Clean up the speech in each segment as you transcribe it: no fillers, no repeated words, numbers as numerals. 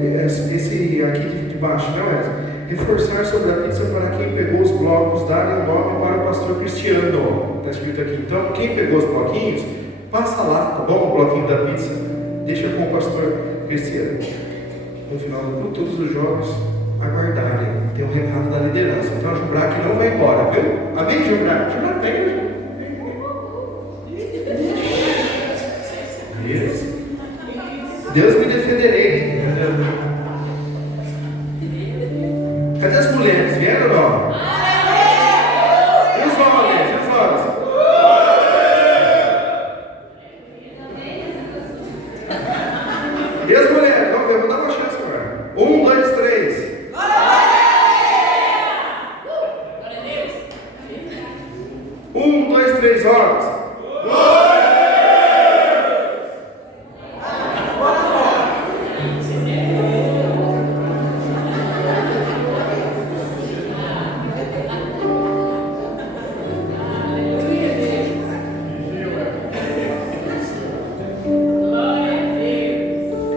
esse aqui de baixo, não é? Reforçar sobre a pizza para quem pegou os blocos, darem o nome para o pastor Cristiano. Está escrito aqui. Então, quem pegou os bloquinhos, passa lá, tá bom? O bloquinho da pizza, deixa com o pastor Cristiano. No final do culto, todos os jovens aguardarem. Tem um recado da liderança. Então, Jubrac não vai embora, viu? Amém, Jubrac? Jubrac, vem. Deus me defenderei. Cadê as mulheres? Vieram ou não? E os homens? E os homens? E as mulheres? Vamos ver, vou dar uma chance para ela. 1, 2, 3. 1, 2, 3, homens.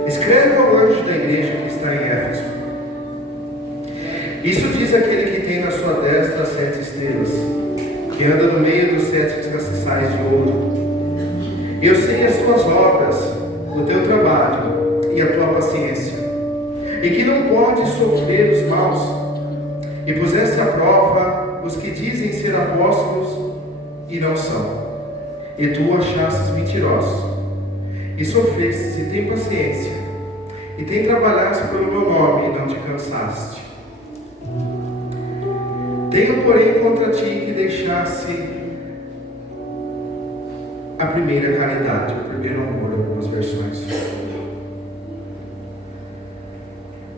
Escreve ao anjo da igreja que está em Éfeso. Isso diz aquele que tem na sua destra as 7 estrelas, que anda no meio dos 7 castiçais de ouro. Eu sei as tuas obras, o teu trabalho e a tua paciência, e que não podes sofrer os maus, e puseste à prova os que dizem ser apóstolos e não são, e tu achastes mentirosos, e sofrestes e tem paciência, e tem trabalhado pelo meu nome e não te cansaste. Tenho, porém, contra ti que deixasse a primeira caridade, o primeiro amor, algumas versões.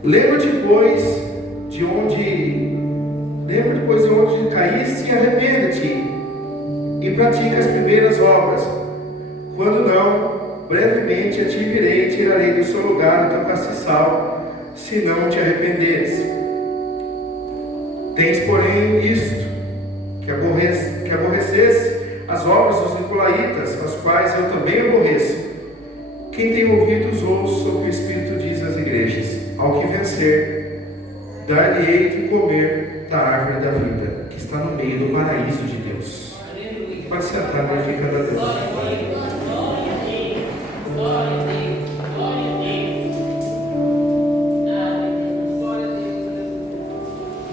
Lembra depois de onde caíste e arrepende-te e pratica as primeiras obras. Quando não, brevemente a ti virei e tirarei do seu lugar o teu castiçal, se não te arrependeres. Tens, porém, isto, que aborrecesse as obras dos nicolaítas, as quais eu também aborreço. Quem tem ouvidos, ouça o que o Espírito diz às igrejas. Ao que vencer, dar-lhe-ei de comer da árvore da vida, que está no meio do paraíso de Deus. Pode sentar, glorificando a Deus.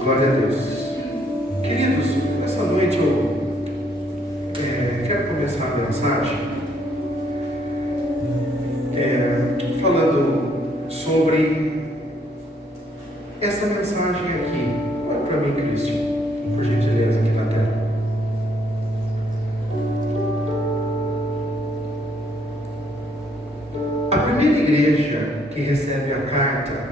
Glória a Deus. Queridos, nessa noite eu quero começar a mensagem falando sobre essa mensagem aqui. Olha para mim, Cristian, por gentileza, aqui na tela. A primeira igreja que recebe a carta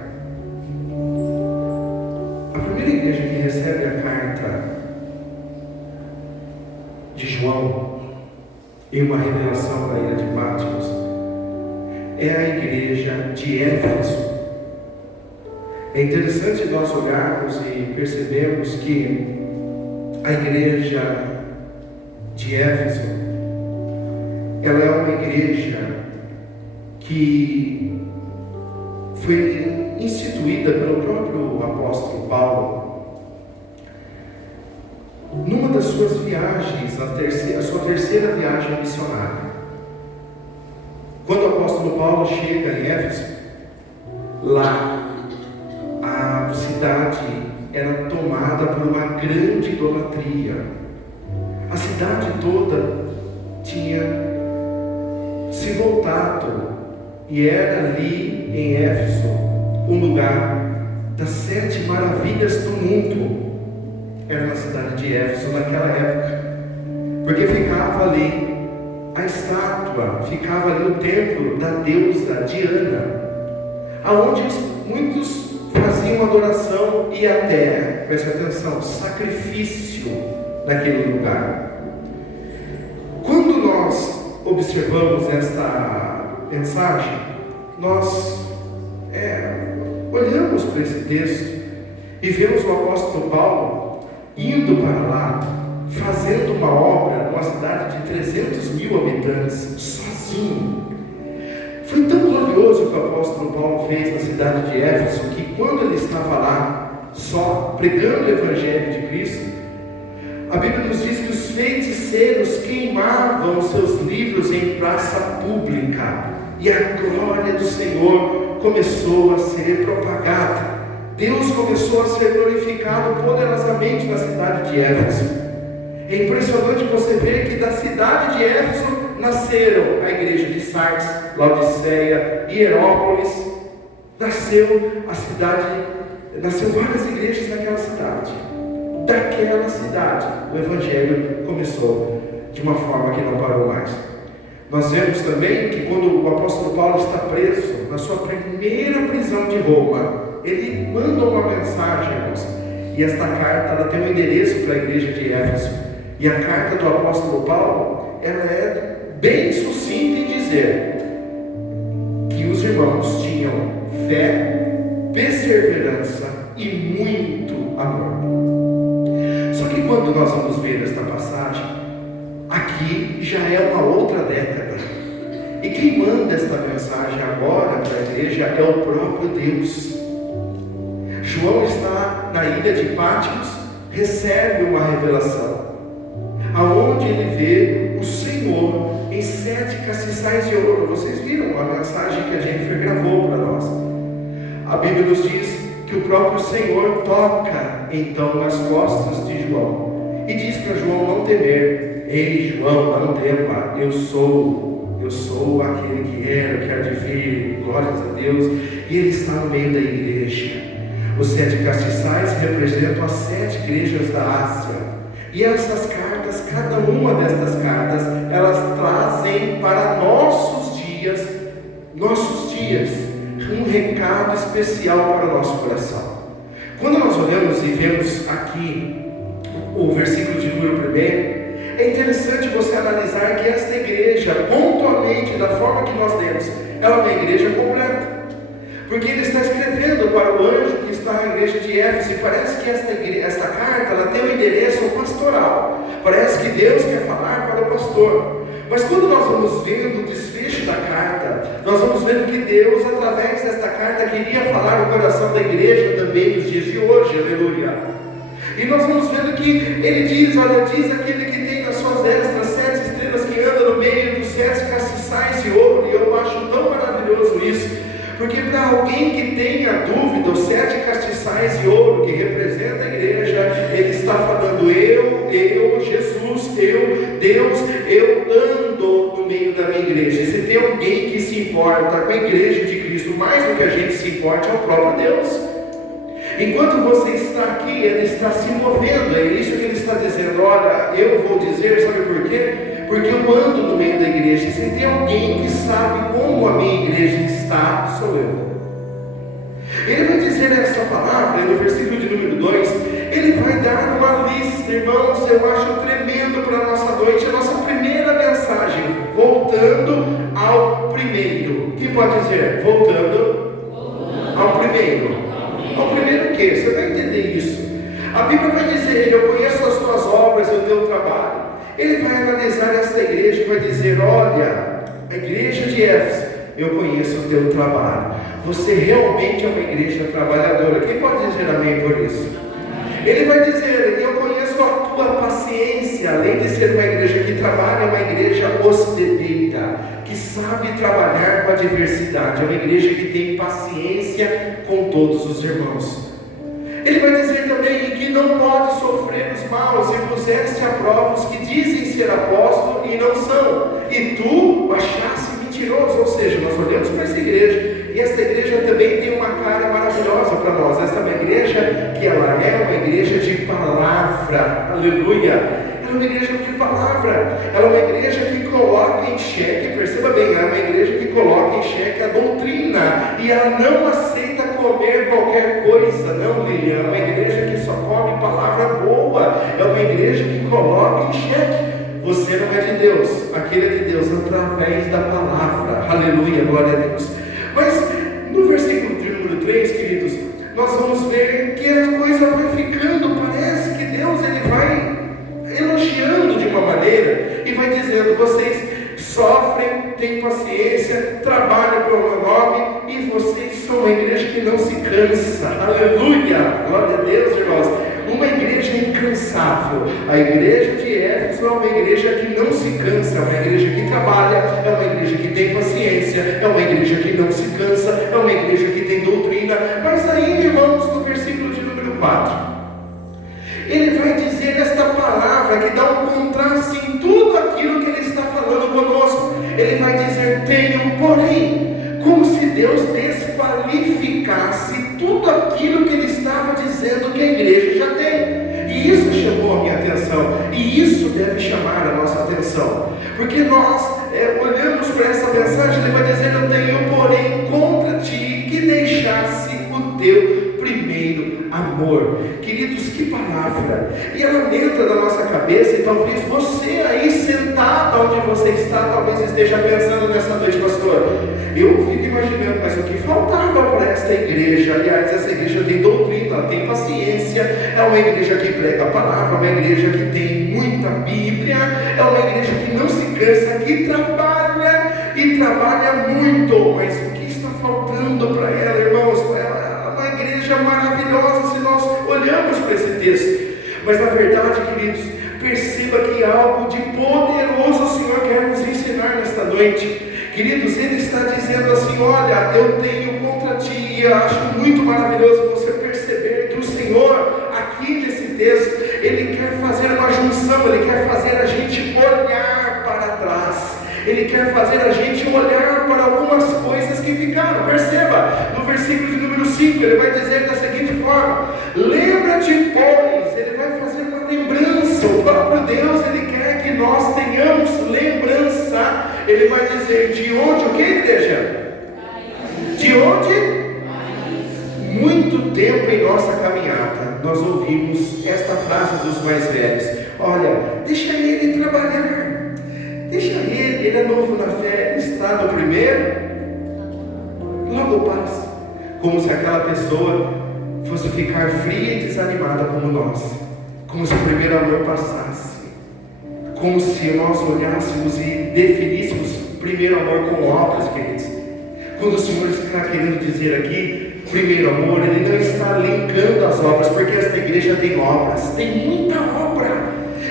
de João em uma revelação da ilha de Patmos é a igreja de Éfeso. É interessante nós olharmos e percebermos que a igreja de Éfeso, ela é uma igreja que foi instituída pelo próprio apóstolo Paulo numa das suas viagens, a sua terceira viagem missionária. Quando o apóstolo Paulo chega em Éfeso, lá a cidade era tomada por uma grande idolatria. A cidade toda tinha se voltado, e era ali em Éfeso um lugar das 7 maravilhas do mundo. Era na cidade de Éfeso naquela época, porque ficava ali a estátua, ficava ali o templo da deusa Diana, aonde muitos faziam adoração e até, preste atenção, sacrifício naquele lugar. Quando nós observamos esta mensagem, nós olhamos para esse texto e vemos o apóstolo Paulo indo para lá, fazendo uma obra numa cidade de 300.000 habitantes, sozinho. Foi tão glorioso que o apóstolo Paulo fez na cidade de Éfeso, que quando ele estava lá, só pregando o Evangelho de Cristo, a Bíblia nos diz que os feiticeiros queimavam seus livros em praça pública, e a glória do Senhor começou a ser propagada. Deus começou a ser glorificado poderosamente na cidade de Éfeso. É impressionante você ver que da cidade de Éfeso nasceram a igreja de Sardes, Laodiceia, Hierápolis. Nasceu várias igrejas naquela cidade. Daquela cidade, o Evangelho começou de uma forma que não parou mais. Nós vemos também que quando o apóstolo Paulo está preso, na sua primeira prisão de Roma, ele manda uma mensagem, irmãos. E esta carta, ela tem um endereço para a igreja de Éfeso. E a carta do apóstolo Paulo, ela é bem sucinta em dizer que os irmãos tinham fé, perseverança e muito amor. Só que quando nós vamos ver esta passagem, aqui já é uma outra década. E quem manda esta mensagem agora para a igreja é o próprio Deus. João está na ilha de Patmos, recebe uma revelação, aonde ele vê o Senhor em 7 castiçais de ouro. Vocês viram a mensagem que a Jennifer gravou para nós? A Bíblia nos diz que o próprio Senhor toca então nas costas de João e diz para João não temer. Ei, João, não tema, eu sou aquele que era, que há de vir, glórias a Deus. E ele está no meio da igreja. Os 7 castiçais representam as 7 igrejas da Ásia. E essas cartas, cada uma destas cartas, elas trazem para nossos dias, um recado especial para o nosso coração. Quando nós olhamos e vemos aqui o versículo de número 1, é interessante você analisar que esta igreja, pontualmente, da forma que nós lemos, ela é uma igreja completa. Porque ele está escrevendo para o anjo que está na igreja de Éfeso, e parece que esta carta ela tem um endereço pastoral. Parece que Deus quer falar para o pastor. Mas quando nós vamos vendo o desfecho da carta, nós vamos vendo que Deus, através desta carta, queria falar no coração da igreja também nos dias de hoje, aleluia. E nós vamos vendo que ele diz, olha, diz aquele que tem nas suas destas 7 estrelas, que anda no meio dos 7 castiçais de ouro. E eu acho tão maravilhoso isso, porque para alguém que tenha dúvida, os 7 castiçais de ouro que representa a igreja, ele está falando, eu, Jesus, Deus, eu ando no meio da minha igreja. E se tem alguém que se importa com a igreja de Cristo, mais do que a gente se importa, é o próprio Deus. Enquanto você está aqui, ele está se movendo, é isso que ele está dizendo. Olha, eu vou dizer, sabe por quê? Porque eu ando no meio da igreja. E se tem alguém que sabe como a minha igreja está, sou eu. Ele vai dizer essa palavra no versículo de número 2. Ele vai dar uma lista, irmãos, eu acho tremendo para a nossa noite, a nossa primeira mensagem, voltando ao primeiro. Quem pode dizer? Voltando ao primeiro. Ao primeiro o quê? Você vai entender isso. A Bíblia vai dizer, eu conheço as tuas obras e o teu trabalho. Ele vai analisar esta igreja e vai dizer, olha, a igreja de Éfeso, eu conheço o teu trabalho. Você realmente é uma igreja trabalhadora. Quem pode dizer amém por isso? Ele vai dizer, eu conheço a tua paciência. Além de ser uma igreja que trabalha, é uma igreja hospedeira, que sabe trabalhar com a diversidade. É uma igreja que tem paciência com todos os irmãos. Ele vai dizer também que não pode sofrer os maus, e puseste a prova os que dizem ser apóstolos e não são, e tu achaste mentiroso. Ou seja, nós olhamos para essa igreja, e essa igreja também tem uma cara maravilhosa para nós. Essa é uma igreja que ela é uma igreja de palavra, aleluia. Ela é uma igreja de palavra, ela é uma igreja que coloca em xeque, perceba bem, ela é uma igreja que coloca em xeque a doutrina, e ela não aceita comer qualquer coisa, não, Lilian. É uma igreja que só come palavra boa, é uma igreja que coloca em xeque. Você não é de Deus, aquele é de Deus através da palavra, aleluia, glória a Deus. Mas no versículo de número 3, queridos, nós vamos ver que a coisa vai ficando, parece que Deus ele vai elogiando de uma maneira e vai dizendo, vocês sofrem, têm paciência, trabalham pelo meu nome, e vocês são uma igreja que não se cansa. Aleluia! Glória a Deus, irmãos. Uma igreja incansável. A igreja de Éfeso é uma igreja que não se cansa, é uma igreja que trabalha, é uma igreja que tem paciência, é uma igreja que não se cansa, é uma igreja que tem doutrina. Mas aí, irmãos, no versículo de número 4, ele vai dizer esta palavra que dá um contraste em tudo aquilo que ele está falando conosco. Ele vai dizer: tenho, porém, como se Deus desqualificasse tudo aquilo que ele estava dizendo que a igreja já tem. E isso chamou a minha atenção, e isso deve chamar a nossa atenção, porque nós olhamos para essa mensagem. Ele vai dizer: eu tenho, porém, contra ti que deixasse o teu primeiro amor. Queridos, que palavra! E ela entra na nossa cabeça, e talvez você aí sentado onde você está, talvez esteja pensando nessa noite: pastor, eu fico imaginando, mas o que faltava para esta igreja? Aliás, essa igreja tem doutrina, ela tem paciência, é uma igreja que prega a palavra, uma igreja que tem muita Bíblia, é uma igreja que não se cansa, que trabalha e trabalha muito. Mas o que está faltando para ela, irmãos? Ela é uma igreja maravilhosa se nós olhamos para esse texto. Mas na verdade, queridos, perceba que algo de poderoso o Senhor quer nos ensinar nesta noite. Queridos, Ele está dizendo assim: olha, eu tenho contra ti. E eu acho muito maravilhoso você perceber que o Senhor, aqui nesse texto, Ele quer fazer uma junção, Ele quer fazer a gente olhar para trás, Ele quer fazer a gente olhar para algumas coisas que ficaram. Perceba, no versículo de número 5, Ele vai dizer da seguinte forma: lembra-te, pois. Ele vai fazer uma lembrança. O próprio Deus, Ele quer que nós tenhamos lembrança. Ele vai dizer: de onde, o que, igreja? De onde? Muito tempo em nossa caminhada nós ouvimos esta frase dos mais velhos: olha, deixa ele trabalhar, deixa ele é novo na fé, ele está no primeiro, logo passa. Como se aquela pessoa fosse ficar fria e desanimada como nós, como se o primeiro amor passasse, como se nós olhássemos e definíssemos primeiro amor com obras, queridos. Quando o Senhor está querendo dizer aqui primeiro amor, Ele não está linkando as obras, porque esta igreja tem obras, tem muita obra.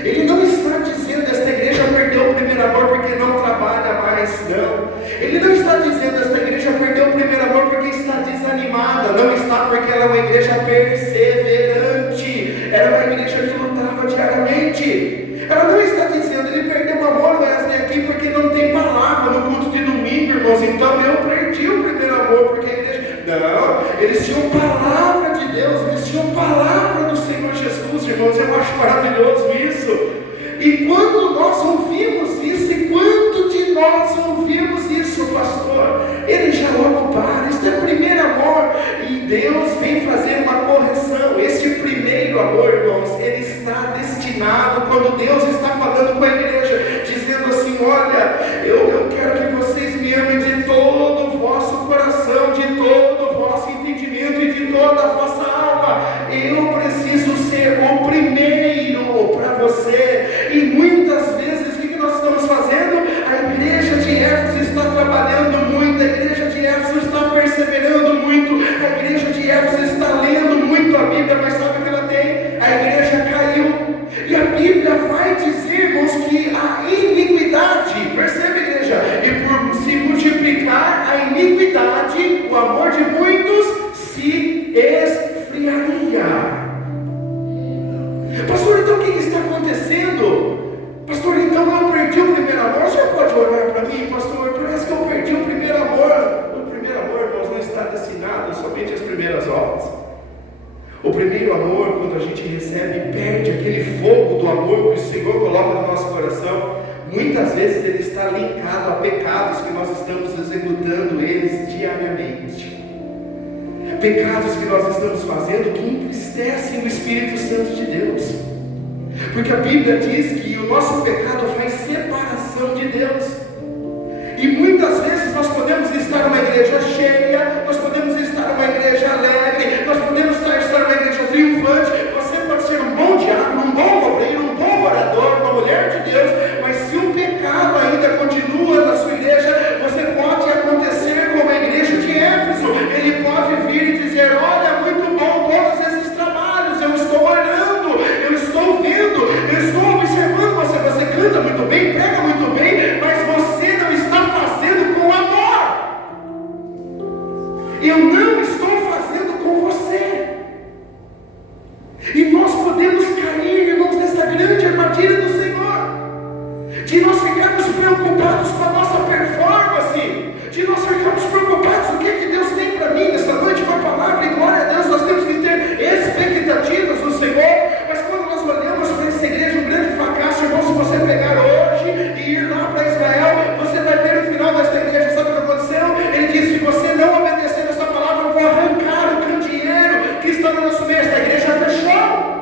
Ele não está dizendo: esta igreja perdeu o primeiro amor porque não trabalha mais, não. Ele não está dizendo: esta igreja perdeu o primeiro amor porque está desanimada, não está, porque ela é uma igreja perseverante, era uma igreja que lutava diariamente. Ela não está dizendo: ele perdeu o amor, Wesley, aqui porque não tem palavra no culto de domingo, irmãos, então eu perdi o primeiro amor porque a igreja... Não, eles tinham palavra de Deus, eles tinham palavra do Senhor Jesus, irmãos. Eu acho maravilhoso isso. E quando nós ouvimos isso, e quanto de nós ouvimos isso, pastor, ele já logo para. Isso é primeiro amor, e Deus vem fazer uma correção. Esse primeiro amor, irmãos, ele está destinado, quando Deus está falando com a igreja, dizendo assim: olha, eu quero que vocês me amem de todo o vosso coração, de todo o vosso entendimento e de toda a vossa alma. Eu preciso ser o primeiro para você. E muitas vezes, o que nós estamos fazendo? A igreja de Éfeso está trabalhando muito, a igreja de Éfeso está perseverando muito, a igreja de Éfeso está lendo muito a Bíblia, mas sabe o que ela tem? A igreja caiu. E a Bíblia vai dizer, irmãos, que a iniquidade, percebe, igreja? E por se multiplicar a iniquidade, o amor de muitos se esfriaria. Pastor, então o que está acontecendo? Pastor, então eu perdi o primeiro amor. Você pode orar para mim, pastor? Parece que eu perdi o primeiro amor. O primeiro amor, irmãos, não está destinado somente às primeiras obras. O primeiro amor, quando a gente recebe, perde aquele fogo do amor que o Senhor coloca no nosso coração. Muitas vezes ele está linkado a pecados que nós estamos executando eles diariamente. Pecados que nós estamos fazendo que entristecem o Espírito Santo de Deus. Porque a Bíblia diz que o nosso pecado faz separação de Deus. E muitas vezes nós podemos estar numa igreja cheia, nós podemos estar numa igreja alegre, nós podemos estar numa igreja triunfante. Você pode ser um bom diácono, um bom obreiro, um bom orador, uma mulher de Deus, mas se o pecado ainda continua ficarmos preocupados com a nossa performance, de nós ficarmos preocupados com o que Deus tem para mim nessa noite, com a palavra, e glória a Deus, nós temos que ter expectativas no Senhor. Mas quando nós olhamos para essa igreja, um grande fracasso, irmão, se você pegar hoje e ir lá para Israel, você vai ver no final desta igreja, sabe o que aconteceu? Ele disse: se você não obedecer essa palavra, eu vou arrancar o candeeiro que está no nosso meio. Esta igreja fechou.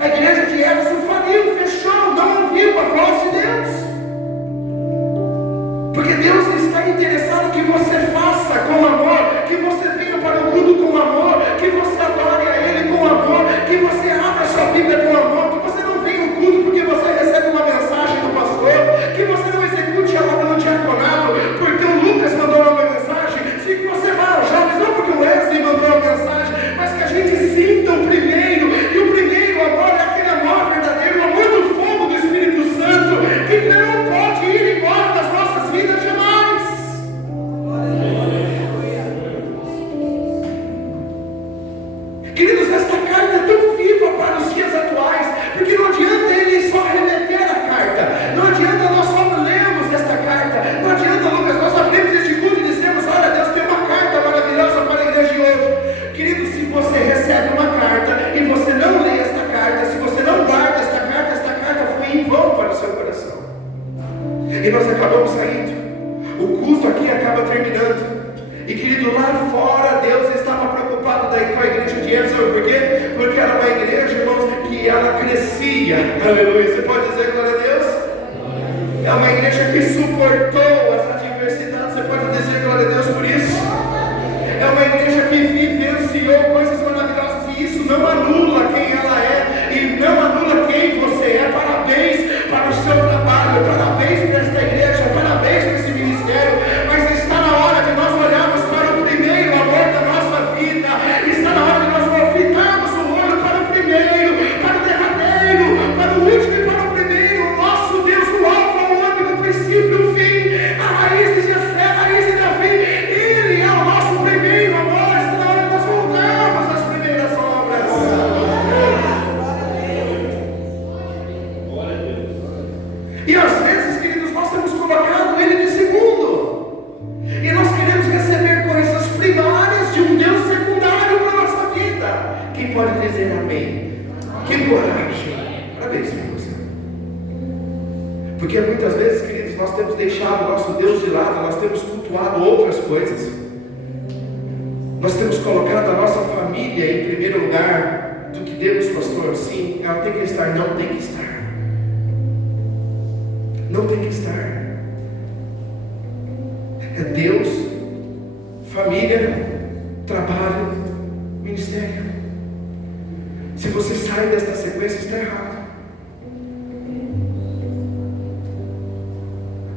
A igreja de Éfeso faliu, fechou, não ouviu a voz de Deus. Porque Deus está interessado que você faça com amor, que você venha para o culto com amor, que você adore a Ele com amor, que você abra sua Bíblia com amor, que você não venha ao culto porque você recebe uma mensagem do pastor, que você não execute a obra no diaconato porque o Lucas mandou uma mensagem, se você vai aos jovens não porque o Wesley mandou uma mensagem, mas que a gente sinta o primeiro, e o primeiro amor é aquele amor verdadeiro, o amor do fogo do Espírito Santo, que não pode ir embora das nossas vidas jamais. Queridos, esta carta é tão viva para os dias atuais, porque não adianta ele só remeter a carta, não adianta nós só lermos esta carta, não adianta, Lucas, nós abrimos este culto e dizemos: olha, Deus tem uma carta maravilhosa para a igreja de hoje. Querido, se você recebe uma carta e você não lê esta carta, se você não guarda esta carta foi em vão para o seu coração. E nós acabamos saindo, o culto aqui acaba terminando. E querido, lá fora Deus estava preocupado com a igreja de Éfeso, sabe por quê? Porque era uma igreja, irmãos, que ela crescia. Aleluia, você pode dizer glória a Deus? É uma igreja que suportou essa adversidade, você pode dizer glória a Deus por isso? É uma igreja que vivenciou coisas maravilhosas, e isso não anula quem ela é, e não anula quem você é. Parabéns para o seu trabalho, parabéns para esta igreja, parabéns para esse ministério, mas está na hora de nós olharmos para o primeiro amor da nossa vida, está na hora de nós voltarmos o olho para o primeiro, para o derradeiro, para o último e para o primeiro, o nosso Deus, o alfa, o ômega, o princípio, o fim, a raiz de Jessé, a raiz de Davi. Ele é o nosso primeiro amor. Está na hora de nós voltarmos às primeiras obras. E às vezes, queridos, nós temos colocado Ele de segundo, e nós queremos receber coisas primárias de um Deus secundário para a nossa vida. Quem pode dizer amém? Que coragem! Parabéns para você. Porque muitas vezes, queridos, nós temos deixado o nosso Deus de lado, nós temos cultuado outras coisas, nós temos colocado a nossa família em primeiro lugar do que Deus, pastor. Sim, ela tem que estar, não tem que estar. Não tem que estar. É Deus, família, trabalho, ministério. Se você sai desta sequência, está errado.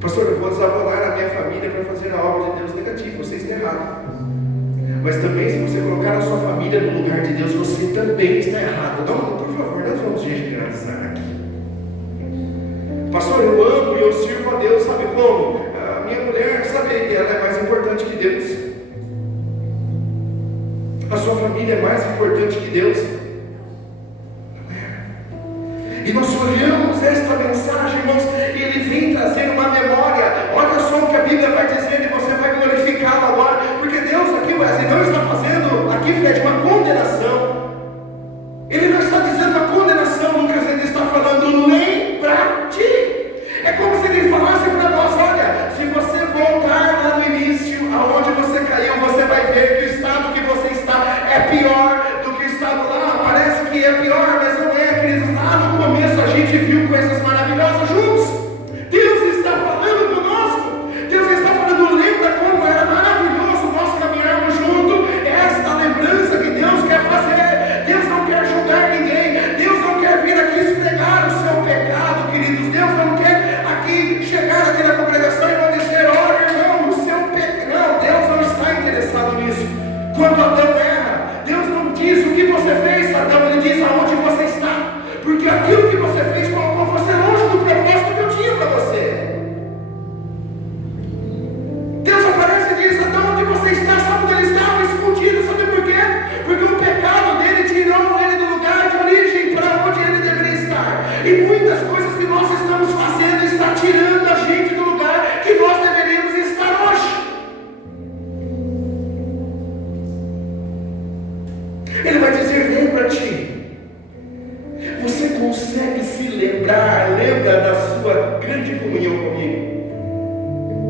Pastor, eu vou desabolar a minha família para fazer a obra de Deus. Negativo, você está errado. Mas também, se você colocar a sua família no lugar de Deus, você também está errado. Não, por favor, nós vamos generalizar aqui. Pastor, eu amo e eu sirvo a Deus, sabe como? A minha mulher, sabe, ela é mais importante que Deus. A sua família é mais importante que Deus. Não é? E nós olhamos esta mensagem, irmãos, e ele vem trazer uma memória. Olha só o que a Bíblia vai dizer, e você vai glorificá-lo agora. Porque Deus aqui, Wesley, não está fazendo aqui, Fred, uma condenação. Ele não está dizendo uma condenação, Lucas, ele está falando: lembra-te. É como se ele falasse para nós: olha,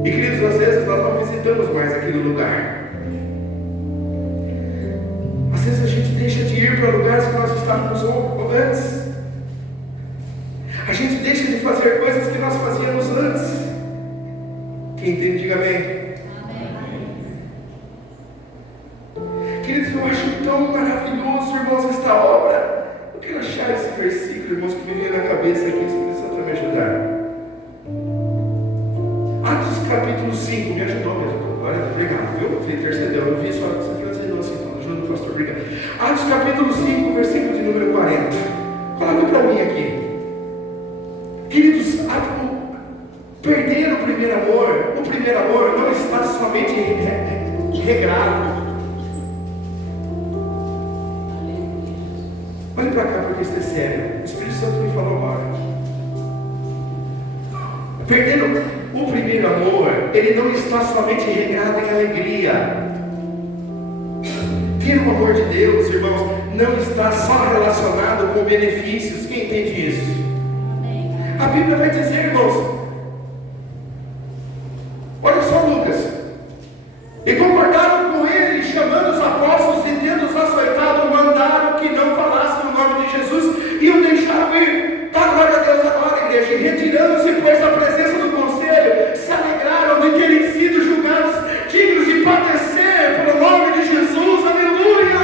E queridos, às vezes nós não visitamos mais aquele lugar. Às vezes a gente deixa de ir para lugares que nós estávamos antes. A gente deixa de fazer coisas que nós fazíamos antes. Quem entende, diga amém. Queridos, eu acho tão maravilhoso, irmãos, esta obra. Eu quero achar esse versículo, irmãos, que me veio na cabeça aqui, o Espírito Santo vai me ajudar. Atos capítulo 5, me ajudou mesmo. Olha, obrigado, viu? Você intercedeu, eu vi só você fazendo assim, então ajuda o pastor, obrigado. Atos capítulo 5, versículo de número 40. Coloca para mim aqui. Queridos, perder o primeiro amor não está somente regrado. Olhe para cá, porque isso é sério. O Espírito Santo me falou agora. Perder o primeiro amor, ele não está somente regrado em alegria. Ter o amor de Deus, irmãos, não está só relacionado com benefícios. Quem entende isso? A Bíblia vai dizer, irmãos, olha só Lucas, e concordaram com ele, chamando os apóstolos e tendo-os açoitado, mandaram que não falassem o nome de Jesus e o deixaram ir. Dá glória a Deus agora, igreja. E retirando-se, pois, da presença do conselho, se alegraram de terem sido julgados dignos de padecer pelo nome de Jesus. Aleluia!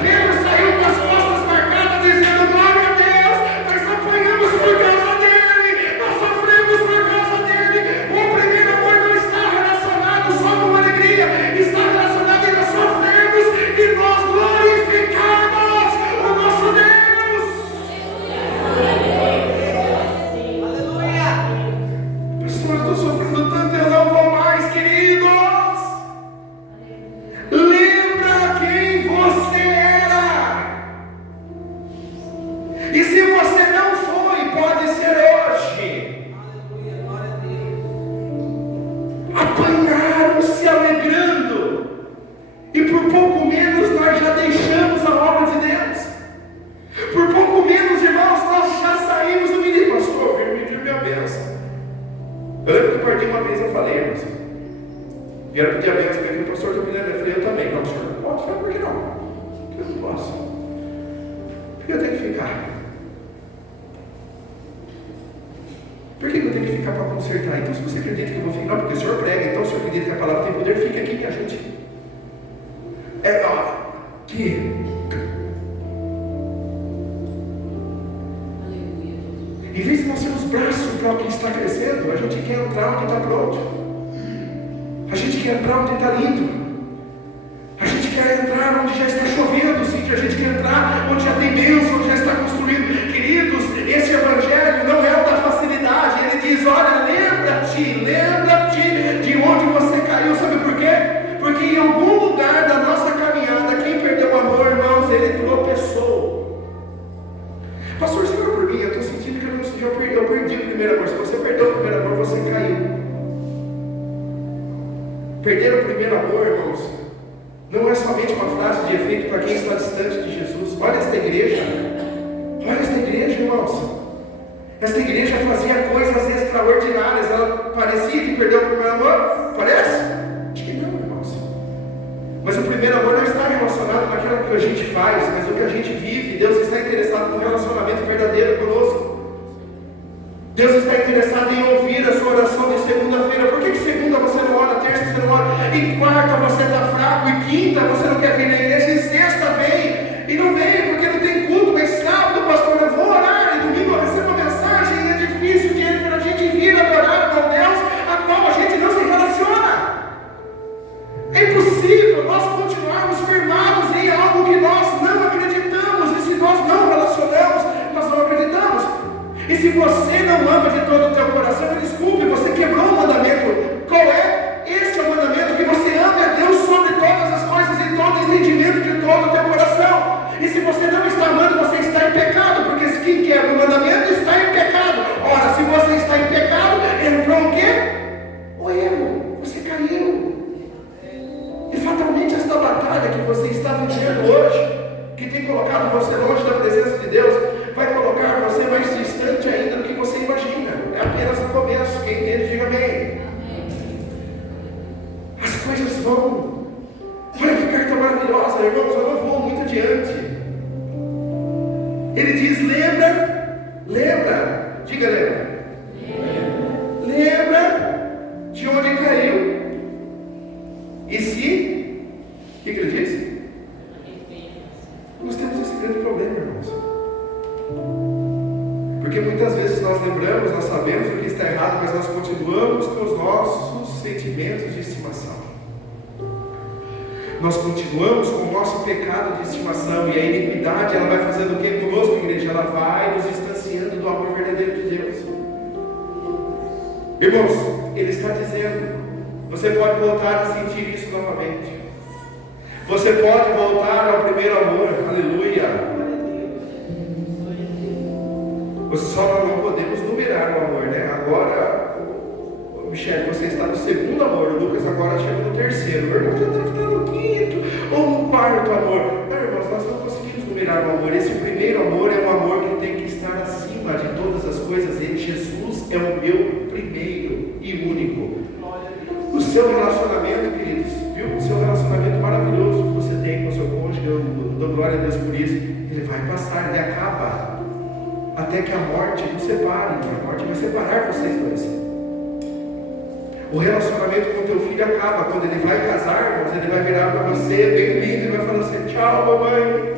Pedro saiu com as costas marcadas, dizendo: glória a Deus, nós apanhamos por causa dele, nós sofremos por causa dele. O primeiro amor não está relacionado só com alegria, está relacionado em nós sofrermos e nós glorificarmos o nosso Deus. Pastor, eu estou sofrendo tanto, eu não vou mais, queridos. Lembra quem você era. E se você não foi, pode ser hoje. Apanharam se alegrando, e por pouco menos nós já deixamos a obra de Deus. Por pouco menos, irmãos, nós já saímos do menino. Pastor, eu vim pedir minha bênção. Eu lembro que eu parti uma vez, eu falei, irmãos, vieram pedir a bênção para mim, pastor, eu falei, eu também. Não, senhor, não posso. Por que não? Porque eu não posso. Porque eu tenho que ficar. Por que eu tenho que ficar para consertar? Então, se você acredita que eu vou ficar, não, porque o senhor prega, então o senhor acredita que a palavra tem poder, fica aqui, minha gente. Em vez de nós sermos braços para o que está crescendo, a gente quer entrar onde está pronto. A gente quer entrar onde está lindo. A gente quer entrar onde já está chovendo, sim, a gente quer entrar onde já tem bênção, onde já está construindo. Queridos, esse evangelho não é o da facilidade. Ele diz: olha, lembra-te de onde você caiu. Sabe por quê? Porque em algum lugar da nossa caminhada, quem perdeu o amor, irmãos, ele tropeçou. Pastor, segura por mim, eu estou sentindo que eu perdi o primeiro amor. Se você perdeu o primeiro amor, você caiu. Perder o primeiro amor, irmãos, não é somente uma frase de efeito para quem está distante de Jesus. Olha esta igreja, irmãos. Esta igreja fazia coisas extraordinárias. Ela parecia que perdeu o primeiro amor? Parece? Acho que não, irmãos. Mas o primeiro amor não está relacionado naquilo que a gente faz, mas o que a gente vive. Deus está interessado no relacionamento verdadeiro conosco. Deus está interessado em ouvir a sua oração de segunda-feira. Por que segunda você não ora, terça você não ora, e quarta você está fraco, e quinta você não quer vir na igreja, e sexta vem, e não vem porque não tem culto, mas sábado, pastor, eu vou orar, e domingo eu recebo uma mensagem, e é difícil de a gente vir adorar a Deus, a qual a gente não se relaciona. É impossível nós continuarmos firmados em algo que nós não acreditamos, e se nós não relacionamos, nós não acreditamos. E se você não ama de todo o teu coração, me desculpe, você quebrou o mandamento. Qual é? Esse é o mandamento, que você ame a Deus sobre todas as coisas e todo entendimento de todo o teu coração. E se você continuamos com os nossos sentimentos de estimação. Nós continuamos com o nosso pecado de estimação. E a iniquidade, ela vai fazendo o que conosco, igreja? Ela vai nos distanciando do amor verdadeiro de Deus. Irmãos, Ele está dizendo, você pode voltar a sentir isso novamente. Você pode voltar ao primeiro amor. Aleluia. Só não podemos numerar o amor, né? Agora, Michele, você está no segundo amor. O Lucas agora chega no terceiro. O irmão já está ficando no quinto ou no quarto amor. Não, irmãos, nós não conseguimos numerar o amor. Esse primeiro amor é um amor que tem que estar acima de todas as coisas. Ele, Jesus, é o meu primeiro e único. O seu relacionamento, queridos, viu? O seu relacionamento maravilhoso que você tem com o seu cônjuge, eu dou glória a Deus por isso. Ele vai passar, ele acaba. Até que a morte nos separe. A morte vai separar vocês dois. O relacionamento com o teu filho acaba. Quando ele vai casar, irmãos, ele vai virar para você bem lindo e vai falar assim: tchau, mamãe.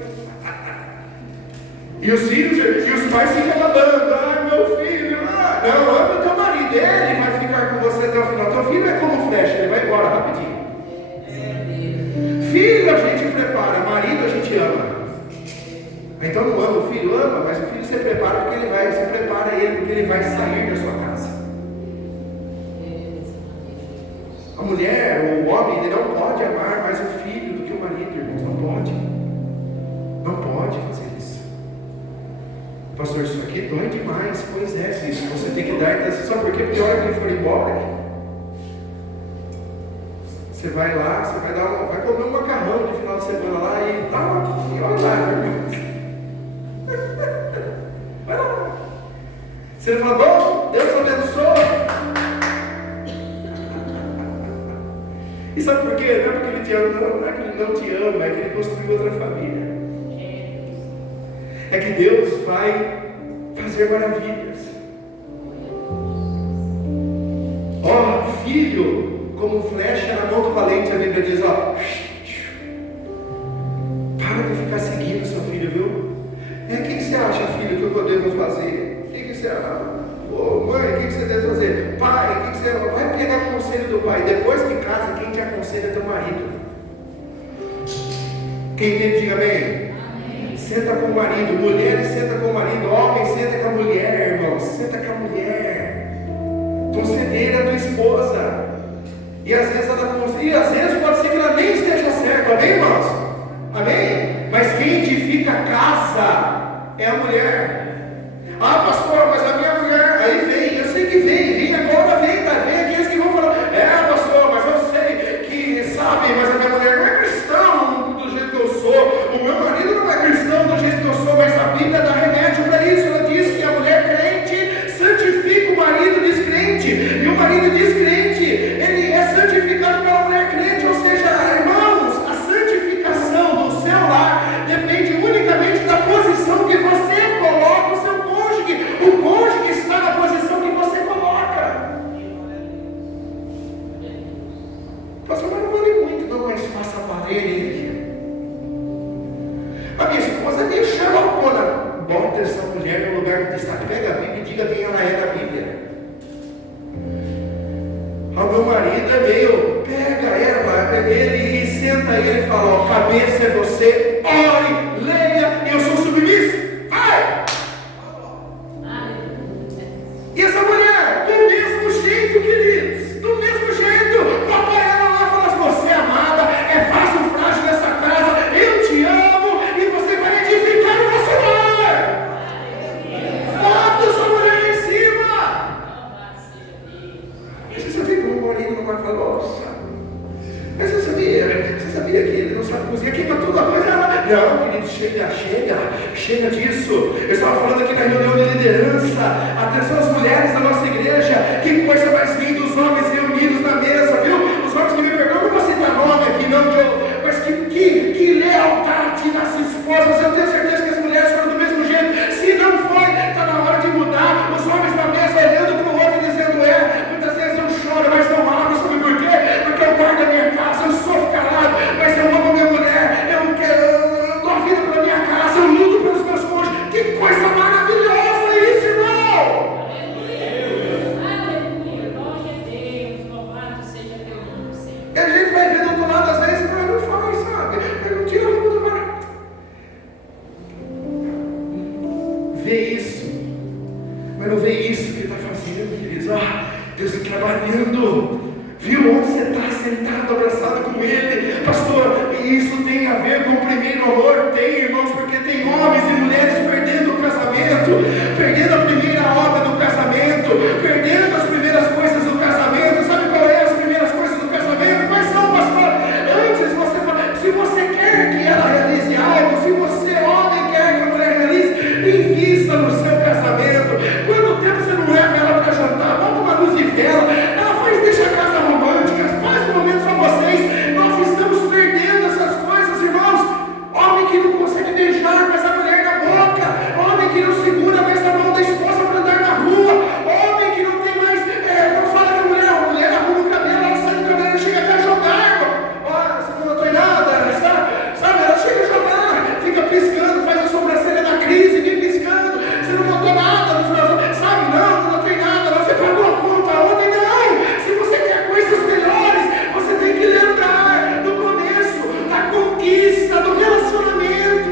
E os filhos, e os pais ficam babando: ai, meu filho, não, ama teu marido. Ele vai ficar com você até o final. Teu filho é como flecha, ele vai embora rapidinho. Filho a gente prepara, marido a gente ama. Então não ama o filho, ama, mas o filho se prepara porque ele vai, se prepara ele porque ele vai sair da sua casa. A mulher ou o homem, ele não pode amar mais o filho do que o marido, irmãos, não pode. Não pode fazer isso. Pastor, isso aqui dói demais. Pois é, filho, você tem que dar atenção. Sabe por quê? Porque a hora que ele for embora, você vai lá, você vai comer um macarrão de final de semana lá e dá uma, e olha lá, irmão. Vai lá. Se ele falar: bom, Deus abençoe. E sabe por quê? Não é porque ele te ama, não é que ele não te ama, é que ele construiu outra família. É que Deus vai fazer maravilhas. Ó, filho, como flecha na mão do valente, a Bíblia diz: ó, para de ficar seguindo seu filho, viu? O que você acha, filho, que eu devo fazer? O que você acha? Ô, mãe, o que você deve fazer? Pai, o que você vai pegar o conselho do pai? Depois que casa, quem te aconselha é teu marido. Quem entende, diga amém. Senta com o marido. Mulheres, senta com o marido. Homem, senta com a mulher, irmão. Senta com a mulher. Conselheira da tua esposa. E às vezes pode ser que ela nem esteja certa. Amém, irmãos? Amém? Mas quem edifica a casa é a mulher. Ah, pastor, mas a minha mulher, aí vem, eu sei que vem agora, vem aqueles que vão falar: é, pastor, mas eu sei que, sabe, mas a minha mulher não é cristão do jeito que eu sou, o meu marido não é cristão do jeito que eu sou, mas a Bíblia dá remédio para isso. Ela diz que a mulher crente santifica o marido descrente, e o marido descrente, ele é santificado pela mulher crente. Ou seja, irmãos, a santificação do seu lar depende unicamente da posição que você coloca o seu cônjuge. O cônjuge está na posição que você coloca. Pastor, mas não vale muito, não, mas faça valer ele. A minha esposa é meio xerocona. Bota essa mulher no lugar de destaque. Pega a Bíblia e diga quem ela é na Bíblia. O meu marido é meio, pega ele e senta ele e fala: ó, cabeça é você, ore, leia, e eu sou submisso. Vai! E essa mulher, do mesmo jeito, queridos, do mesmo jeito, papai ela lá fala assim: você é amada, é vaso frágil nessa casa, eu te amo, e você vai edificar o nosso lar. Bota essa mulher em cima. Você sabia que o meu marido não vai falar: nossa, mas você sabia que ele não sabe cozinhar, queima tudo a coisa? Não, querido, chega disso. Eu estava falando aqui na reunião de liderança. Atenção às mulheres da nossa igreja. Que coisa mais linda, os homens reunidos na mesa, viu? Os homens que me perdoam, não vou citar nome aqui, não, mas que lealdade nas esposas. Eu tenho certeza que as mulheres foram do mesmo jeito. Se não foi, está na hora de mudar. Os homens na mesa olhando para o outro e dizendo: muitas vezes eu choro, mas não abro. Sabe por quê? Porque eu guardo a minha casa, eu sou calado, mas eu amo a minha mulher, eu dou a vida pela minha casa, eu luto pelos meus cônjuges. Que coisa maravilhosa isso, irmão! trabalhando. Viu onde você está sentado, abraçado com Ele? Pastor, isso tem a ver com o primeiro amor? Tem, irmãos, porque tem homens e mulheres perdendo o casamento, perdendo a primeira obra do casamento, perdendo as primeiras coisas do casamento. Sabe qual é as primeiras coisas do casamento? Quais são, pastor? Antes você fala, se você quer que ela realize algo, se você, homem, quer que a mulher realize, invista no seu casamento. Quanto tempo você não leva ela para jantar? Bota uma luz de vela, ela faz, deixa a casa romântica, faz momentos para vocês. Nós estamos perdendo essas coisas, irmãos. Homem que não consegue beijar mais a mulher na boca, homem que não segura mais a mão da esposa para andar na rua, homem que não tem mais, não fala com a mulher arruma o cabelo, ela sai do cabelo, ela chega até a jogar, você não tem nada, sabe, ela chega a jogar, fica piscando, faz a sobrancelha da crise, vem piscando, você não botou nada nos meus olhos, sabe, não tem nada, você pagou a conta ontem, não. Se você quer coisas melhores, você tem que lembrar do começo, da conquista, do relacionamento.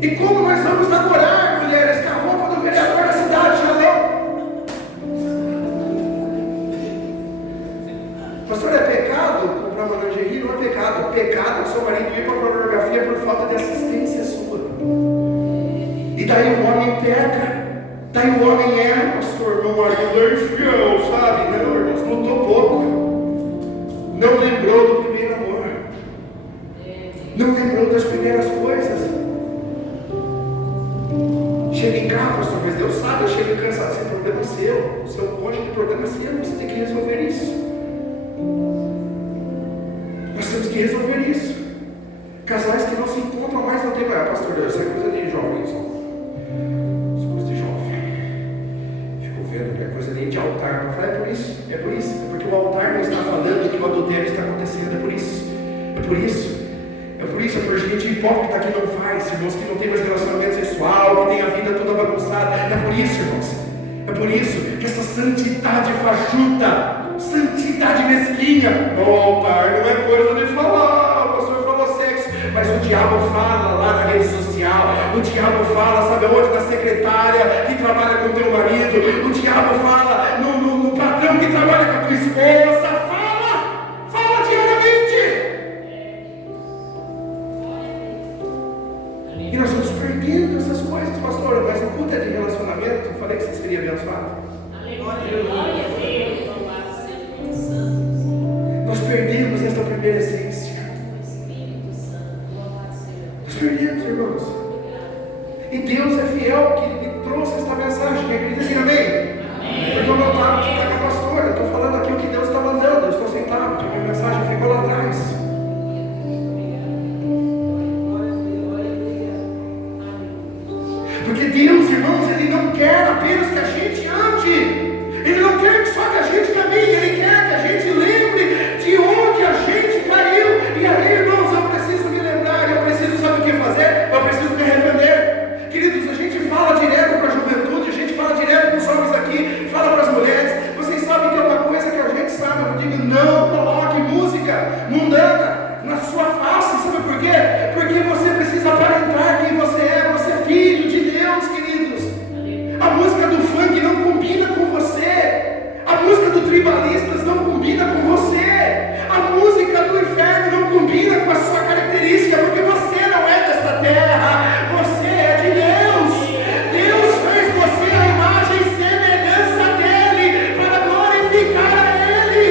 E como nós vamos namorar, mulheres, com a roupa do vereador da cidade, pastor, é pecado comprar uma lingerie? Não é pecado. Pecado é seu marido ir para a pornografia por falta de assistência sua. E daí o homem peca. Daí o homem erra, pastor, meu marido é infiel, sabe? Não, irmãos, lutou pouco. Não lembrou do primeiro amor. Não lembrou das primeiras coisas. Chega em casa, pastor, mas Deus sabe, eu chego cansado, esse problema é seu. O seu cônjuge, o problema é seu, você tem que resolver isso. Nós temos que resolver isso. Casais que não se encontram mais não tem mais. Pastor, isso é coisa de jovem só. Isso é coisa de jovem. Fico vendo que é coisa de altar. Eu falei, é por isso. É porque o altar não está falando que o adultério está acontecendo. É por isso. É por gente hipócrita que não faz, irmãos, que não tem mais relacionamento sexual, que tem a vida toda bagunçada. É por isso, irmãos. É por isso que essa santidade fajuta, santidade mesquinha, no altar não é coisa de falar. O pastor falou sexo, mas o diabo fala lá na rede social, o diabo fala, sabe onde? Na secretária que trabalha com o teu marido, o diabo fala no patrão que trabalha com a tua esposa. Fala diariamente. E nós vamos perdendo essas coisas, pastor. Mas o culto é de relacionamento. Eu falei que você seria abençoado. Nós perdemos essa primeira essência. Nós perdemos, irmãos. E Deus é fiel que me trouxe esta mensagem. Quem acredita aqui, amém? Porque eu não estava aqui com a pastora. Eu estou falando aqui o que Deus está mandando. Eu estou sentado, porque a mensagem ficou lá atrás. Porque Deus, irmãos, Ele não quer apenas que a gente ande. Ele não quer só que a gente caminhe. Ele quer que a gente lembre de onde a gente caiu. E aí, irmãos, eu preciso me lembrar. Eu preciso saber o que fazer. Eu preciso me arrepender. Queridos, a gente fala direto para a juventude. A gente fala direto para os homens aqui. Fala para as mulheres. Vocês sabem que é uma coisa que a gente sabe. Eu digo, não coloque música mundana na sua face. Sabe por quê? Porque você precisa aparentar quem você é. Você é filho de Deus, queridos. A música do funk não combina com você. A música do Tribalistas não combina com você. A música do inferno não combina com a sua característica, porque você não é desta terra. Você é de Deus. Deus fez você a imagem e semelhança dele para glorificar a Ele.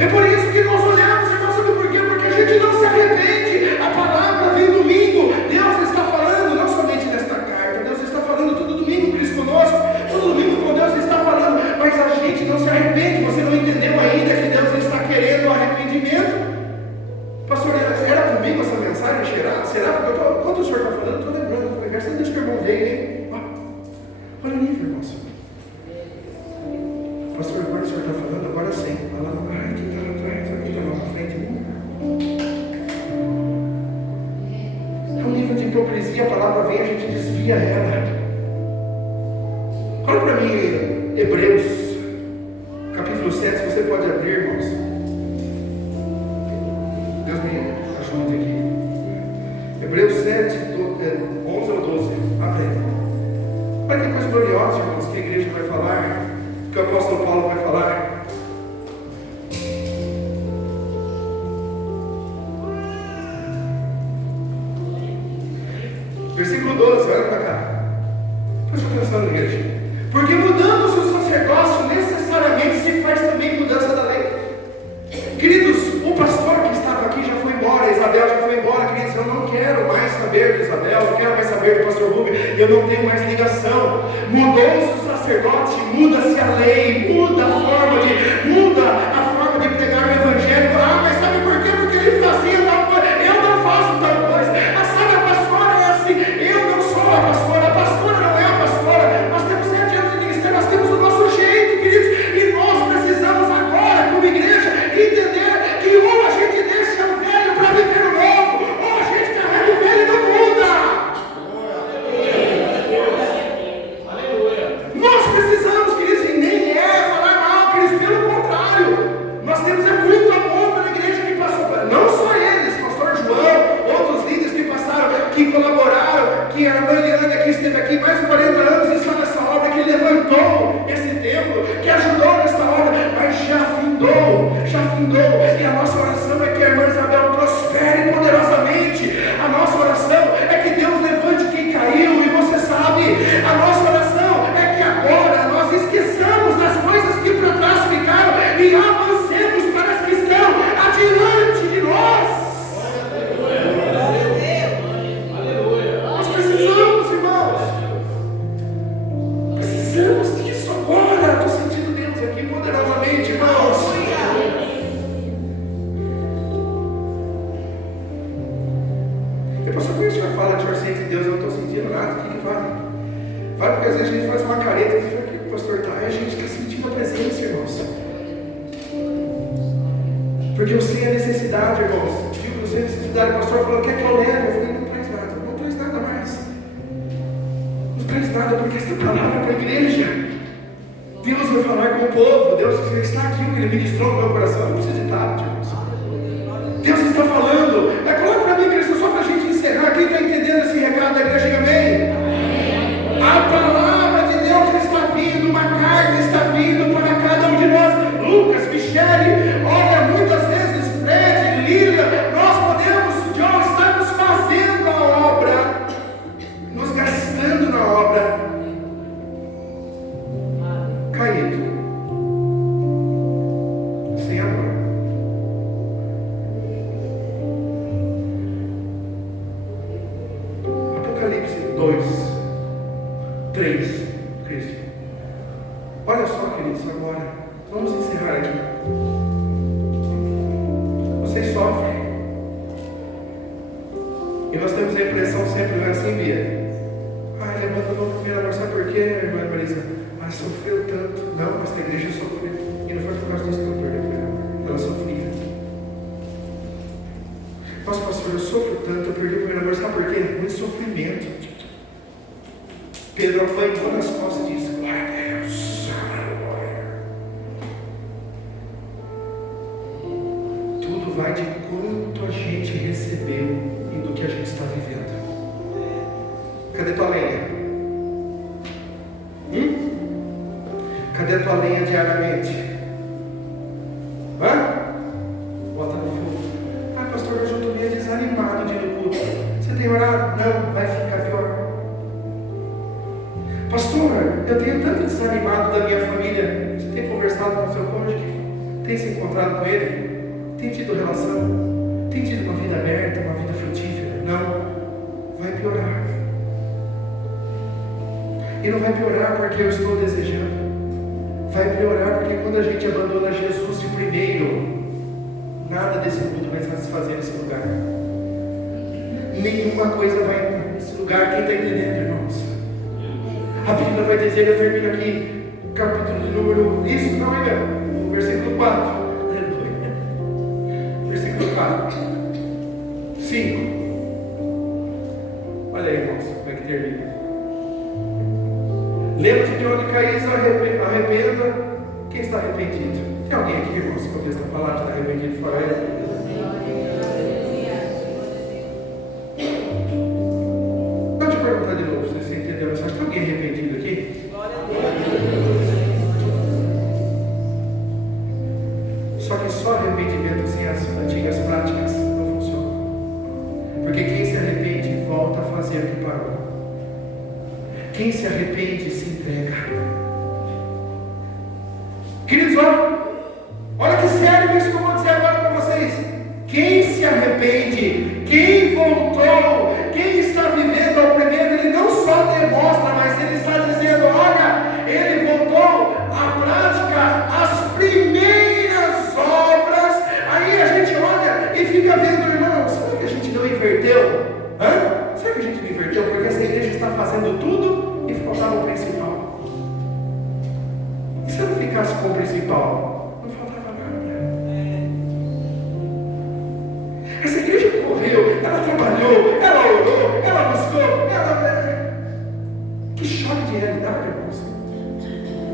É por isso que nós olhamos, irmãos, sabe por quê? Porque a gente não se arrepende. A palavra vem domingo. Deus está falando, não somente nesta carta. Deus está falando todo domingo, Cristo conosco. Todo domingo com Deus está falando. Mas a gente não se arrepende. Você não entendeu ainda que Deus está querendo o arrependimento? Pastor, era comigo essa mensagem? Será? Porque quando o senhor está falando, eu estou lembrando. Eu falei, graças a Deus que o irmão veio, hein? Olha o livro, irmãos. Pastor, agora o senhor está falando, agora sim. Ai, quem está lá atrás, quem está lá na frente. É um nível de hipocrisia, a palavra vem, a gente desvia ela. Olha para mim, Hebreus, capítulo 7, se você pode abrir, irmãos. Deus me Hebreus 7, 11 ou 12. Amém. Olha que coisa gloriosa, irmãos, que a igreja vai falar, que o apóstolo Paulo vai falar. Versículo 12, olha para cá. Preste atenção, igreja. Porque mudando-se o sacerdócio, necessariamente se faz também mudança da lei. Queridos, o pastor que estava aqui já foi embora, Isabel já foi embora, queridos, eu não quero mais saber de Isabel, eu não quero mais saber do pastor Rubem, eu não tenho mais ligação. Mudou-se o sacerdote, muda-se a lei, muda a forma de pregar o evangelho. Ah, mas sabe por quê? Porque ele fazia tal coisa, eu não faço tal coisa. Ah, sabe, a pastora é assim, eu não sou a pastora não é a pastora. Nós temos 7 anos de ministério, nós temos o nosso jeito, queridos, e nós precisamos agora, como igreja, entender que ou a gente deixa o velho para viver o novo, ou a gente carrega o velho e não muda. Nós precisamos, queridos, e nem é falar mal, queridos, pelo contrário, nós temos muito amor pela igreja que passou, não só eles, pastor João, outros líderes que passaram, que colaboraram, que a irmã Eliana que esteve aqui mais de 40 anos e está nessa obra, que levantou esse templo, que ajudou nessa obra, mas já findou, e a nossa oração é que a irmã Isabel prospere poderosamente. A nossa oração é que Deus levante quem caiu, e você sabe, a nossa oração é que agora nós esqueçamos das coisas que para trás ficaram e avancemos para as que estão adiante de nós. Nós precisamos, irmãos, precisamos disso agora. Estou sentindo Deus aqui poderosamente, irmãos. Depois quando a gente fala de oração de Deus, eu não estou sentindo nada. O que vale? Vale porque às vezes a gente faz uma careta e diz: aqui o pastor está, a gente está sentindo a presença, irmãos. Porque eu sei a necessidade, irmãos. Eu sei a necessidade. O pastor falou: quer que eu leve? Eu falei: não traz nada mais. Não traz nada, porque essa palavra é para a igreja. Deus vai falar com o povo. Deus está aqui, o que Ele ministrou no meu coração. Não precisa de tarde, irmãos. Deus está falando. Coloca para mim, Cristo, só para a gente encerrar. Quem está entendendo esse recado da igreja? Diga amém. A palavra de Deus está vindo, uma carga está vindo para cada um de nós. Lucas, Michele, olha, muitas vezes, Fred, Lília, nós podemos, John, estarmos fazendo a obra, nos gastando na obra, caído, sem amor. Apocalipse 2, 3, Cristo. Olha só, queridos, agora vamos encerrar aqui. Vocês sofrem, e nós temos a impressão sempre, não é assim, Bia? Ah, ele abandonou o primeiro amor, sabe por quê, irmã Marisa? Mas sofreu tanto. Não, mas a igreja sofreu, e não foi por causa disso que ela perdeu o primeiro amor, ela sofria. Nossa, pastor, eu sofro tanto, eu perdi o primeiro amor, sabe por quê? Muito sofrimento. Pedro apanhou nas costas e disse: glória a Deus, aleluia. Tudo vai de quanto a gente recebeu e do que a gente está vivendo. Cadê tua lenha? Cadê a tua lenha diariamente? Bota no fogo. Ah, pastor, hoje eu estou meio desanimado de ir no culto. Você tem orado? Não, vai ficar pior. Pastor, eu tenho tanto desanimado da minha família. Você tem conversado com o seu cônjuge? Tem se encontrado com ele? Tem tido relação? Tem tido uma vida aberta, uma vida frutífera? Não, vai piorar. E não vai piorar porque eu estou desejando. Vai piorar porque quando a gente abandona Jesus de primeiro, nada desse mundo vai satisfazer nesse lugar. Nenhuma coisa vai nesse lugar. Quem está entendendo, irmãos? A Bíblia vai dizer, eu termino aqui, capítulo de número, isso não é meu, versículo 4, versículo 4, 5, olha aí, irmãos, como é que termina. Lembra-te de onde caís, arrependa, quem está arrependido? Tem alguém aqui, irmãos, que ouviu esta palavra, está arrependido fora ele? quem se arrepende se entrega. Queridos, olha que sério isso que eu vou dizer agora para vocês. Quem se arrepende, quem voltou, quem está vivendo ao primeiro, ele não só demonstra, mas ele está dizendo, olha, ele voltou à prática, às primeiras obras. Aí a gente olha e fica vendo, irmão, será que a gente não inverteu? Será que a gente não inverteu? Porque essa igreja está fazendo tudo e faltava o principal. E se eu não ficasse com o principal? Não faltava nada. Essa igreja correu, ela trabalhou, ela orou, ela buscou, Que choque de realidade, irmãos.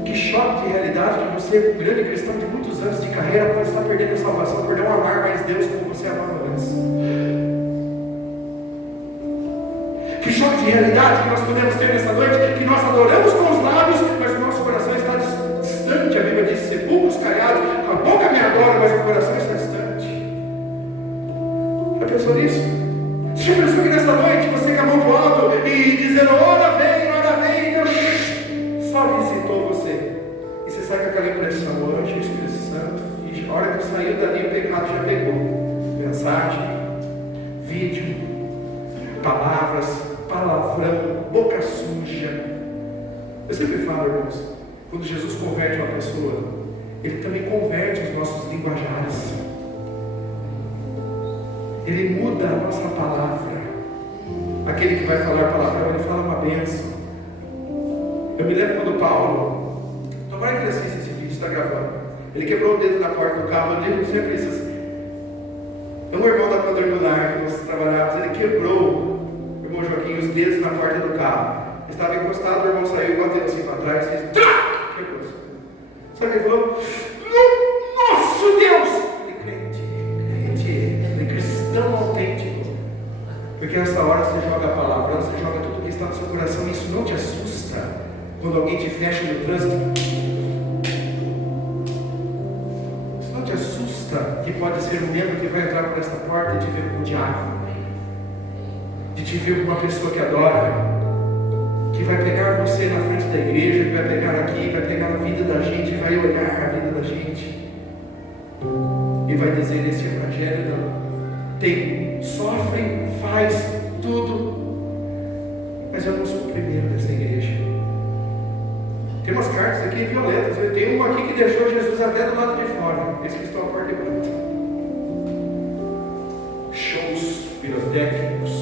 Que choque de realidade que você, um grande cristão de muitos anos de carreira, pode estar perdendo a salvação por não amar mais Deus como você amava antes. Que choque de realidade que nós podemos ter nessa noite, que nós adoramos com os lábios, mas o nosso coração está distante. A Bíblia diz, sepulcros caiados, a boca me adora, mas o coração está distante. Já pensou nisso? Você já pensou que nessa noite você acabou pro alto e dizendo, ora vem, Deus só visitou você. E você sai com aquela impressão, o anjo, o Espírito Santo, e a hora que saiu dali o pecado já pegou. Mensagem, vídeo, palavras, palavrão, boca suja. Eu sempre falo, irmãos, quando Jesus converte uma pessoa, Ele também converte os nossos linguajares. Ele muda a nossa palavra. Aquele que vai falar palavrão, ele fala uma bênção. Eu me lembro quando Paulo, tomara que ele assista esse vídeo, está gravando. Ele quebrou o dedo na porta do carro, ele sempre disse assim. É um irmão da quadrangular que nós trabalhávamos, ele quebrou, o irmão Joaquim, os dedos na porta do carro. Estava encostado, o irmão saiu e bateu assim para trás, fez quebrou. Sabe o que ele falou? Nosso Deus! Crente, cristão autêntico. Porque nessa hora você joga a palavra, você joga tudo que está no seu coração, e isso não te assusta quando alguém te fecha no trânsito. Isso não te assusta que pode ser um membro que vai entrar por esta porta e te ver como um diabo, de te ver como uma pessoa que adora, que vai pegar você na frente da igreja, que vai pegar aqui, vai pegar a vida da gente, vai olhar a vida da gente e vai dizer, esse evangelho não tem, sofre, faz tudo, mas eu não sou o primeiro dessa igreja. Tem umas cartas aqui violentas, tem uma aqui que deixou Jesus até do lado de fora, esse que estão à porta de branco. Shows pirotécnicos,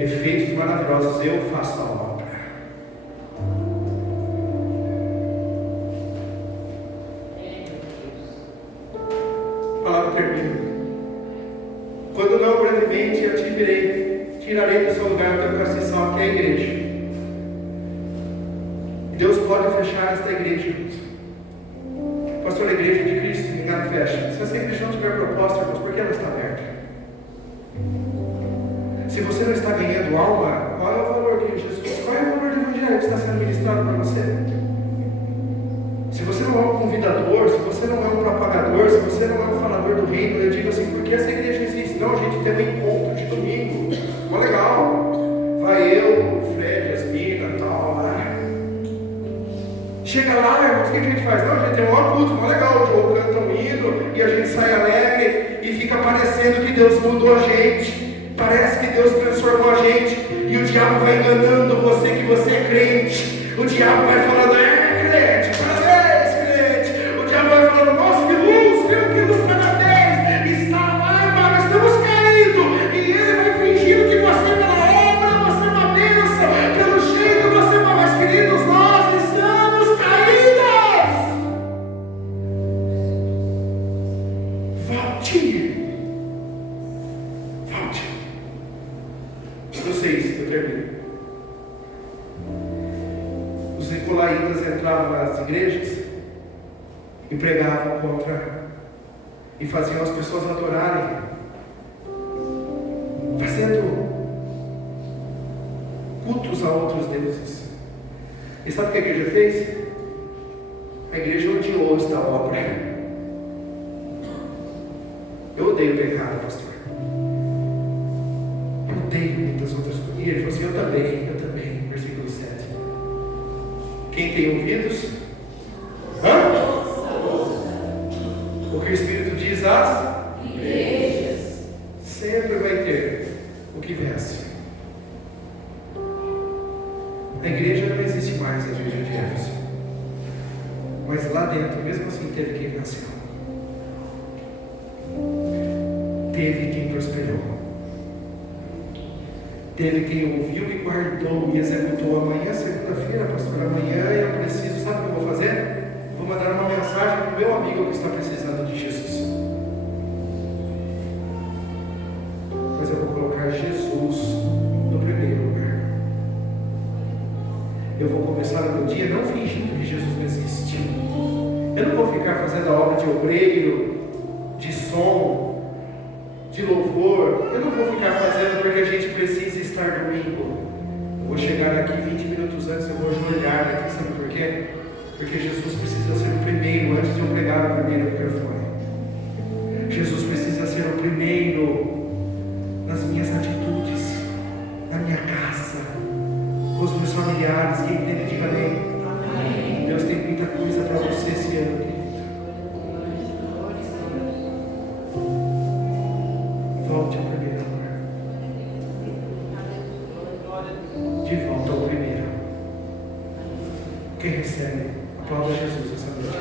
efeitos maravilhosos, eu faço a obra. A palavra termina. Quando não brevemente eu te virei, tirarei do seu lugar o teu castiçal, até a igreja. Deus pode fechar esta igreja. Pastor, a igreja de Cristo, ninguém fecha. Se essa igreja não tiver proposta, irmãos, por que ela está aberta? Se você não está ganhando alma, qual é o valor de Jesus? Qual é o valor do evangelho que está sendo ministrado para você? Se você não é um convidador, se você não é um propagador, se você não é um falador do reino, eu digo assim, por que essa igreja existe? Não, a gente tem um encontro de domingo, ó, legal, vai eu, o Fred, Yasmina e tal, chega lá, irmãos, o que a gente faz? Não, a gente tem um culto, ó, legal, o João canta um hino, e a gente sai alegre, e fica parecendo que Deus mudou a gente, parece que Deus transformou a gente, e o diabo vai enganando você que você é crente, o diabo vai falando, crente, parabéns, crente, o diabo vai falando, nossa, que luz, parabéns, está lá, irmão, estamos caindo, e ele vai fingindo que você pela obra, você é uma bênção, pelo jeito você é uma, mas queridos, nós estamos caídos. Volte. No 6, eu termino. Os nicolaítas entravam nas igrejas e pregavam contra, e faziam as pessoas adorarem, fazendo cultos a outros deuses. E sabe o que a igreja fez? A igreja odiou esta obra. Eu odeio o pecado, pastor. Eu odeio muitas outras coisas. E ele falou assim, eu também, versículo 7. Quem tem ouvidos? O que o Espírito diz às igrejas. Sempre vai ter o que vence. A igreja não existe mais, a igreja de Éfeso. Mas lá dentro, mesmo assim, teve quem venceu. Teve quem prosperou. Teve quem ouviu e guardou e executou. Amanhã, segunda-feira, pastor, amanhã eu preciso, sabe o que eu vou fazer? Vou mandar uma mensagem para o meu amigo que está precisando de Jesus. Mas eu vou colocar Jesus no primeiro lugar. Eu vou começar o meu dia não fingindo que Jesus não existe. Eu não vou ficar fazendo a obra de obreiro, de som, de louvor. Eu não vou ficar fazendo porque a gente precisa estar domingo. Eu vou chegar aqui 20 minutos antes, eu vou ajoelhar aqui, sabe por quê? Porque Jesus precisa ser o primeiro antes de eu pregar o primeiro microfone. Jesus precisa ser o primeiro nas minhas atitudes, na minha casa, com os meus familiares. Quem entende, diga amém. Amém. Deus tem muita coisa para você esse ano, querido. Volte ao primeiro lugar. De volta ao primeiro. Quem recebe? Aplauda Jesus essa noite.